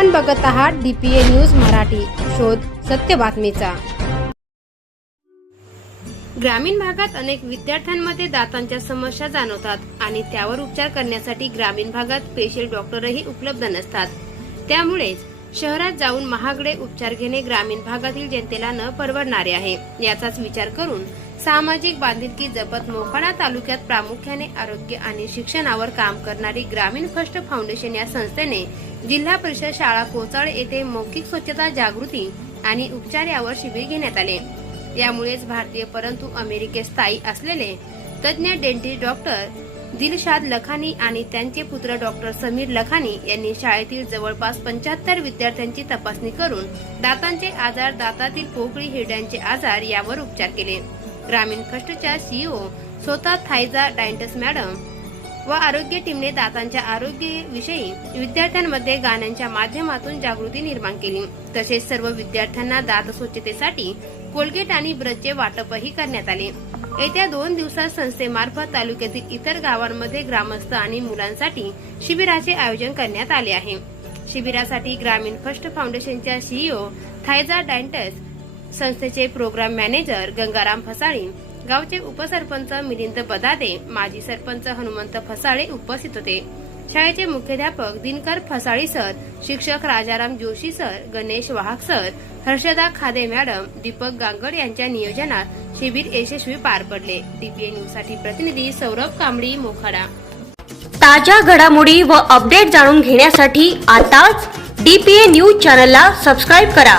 आपण बघत आहात डीपीए न्यूज मराठी. शोध सत्य बातमीचा. ग्रामीण भागात अनेक विद्यार्थ्यांमध्ये दातांच्या समस्या जाणवतात आणि त्यावर उपचार करण्यासाठी ग्रामीण भागात स्पेशल डॉक्टरही उपलब्ध नसतात. त्यामुळेच शहरात जाऊन महागडे उपचार घेणे ग्रामीण भागातील जनतेला न परवडणारे आहे. याचाच विचार करून सामाजिक बांधिलकी जपत मोखाडा तालुक्यात प्रामुख्याने आरोग्य आणि शिक्षणावर काम करणारी ग्रामीण फर्स्ट फाउंडेशन या संस्थेने जिल्हा परिषद शाळा कोचाळ येथे मौखिक स्वच्छता जागृती आणि उपचार यावर शिबिर घेण्यात आले. यामुळेच भारतीय परंतु अमेरिकेत स्थायी असलेले तज्ज्ञ डेंटिस्ट डॉक्टर दिलशाद लखानी आणि त्यांचे पुत्र डॉक्टर समीर लखानी यांनी शाळेतील जवळपास पंच्याहत्तर विद्यार्थ्यांची तपासणी करून दातांचे आजार दातातील पोकळी हिरड्यांचे आजार यावर उपचार केले. ग्रामीण फर्स्टच्या सीईओ स्वतः थायजा डायंटस मॅडम व आरोग्य टीमने दातांच्या आरोग्याविषयी विद्यार्थ्यांमध्ये गाण्यांच्या माध्यमातून जागृती निर्माण केली. तसेच सर्व विद्यार्थ्यांना दात स्वच्छतेसाठी कोलगेट आणि ब्रशचे वाटपही करण्यात आले. येत्या दोन दिवसात संस्थेमार्फत तालुक्यातील इतर गावांमध्ये ग्रामस्थ आणि मुलांसाठी शिबिराचे आयोजन करण्यात आले आहे. शिबिरासाठी ग्रामीण फर्स्ट फाउंडेशनच्या सीईओ थायजा डायंटस संस्थेचे प्रोग्राम मॅनेजर गंगाराम फसाळी गावचे उपसरपंच मिलिंद बदादे माजी सरपंच हनुमंत फसाळे उपस्थित होते. शाळेचे मुख्याध्यापक दिनकर फसाळी सर शिक्षक राजाराम जोशी सर गणेश वाहक सर हर्षदा खादे मॅडम दीपक गांगड यांच्या नियोजनात शिबिर यशस्वी पार पडले. डीपीए न्यूजसाठी प्रतिनिधी सौरभ कांबळी मोखाडा. ताज्या घडामोडी व अपडेट जाणून घेण्यासाठी आताच डीपीए न्यूज चॅनलला सबस्क्राईब करा.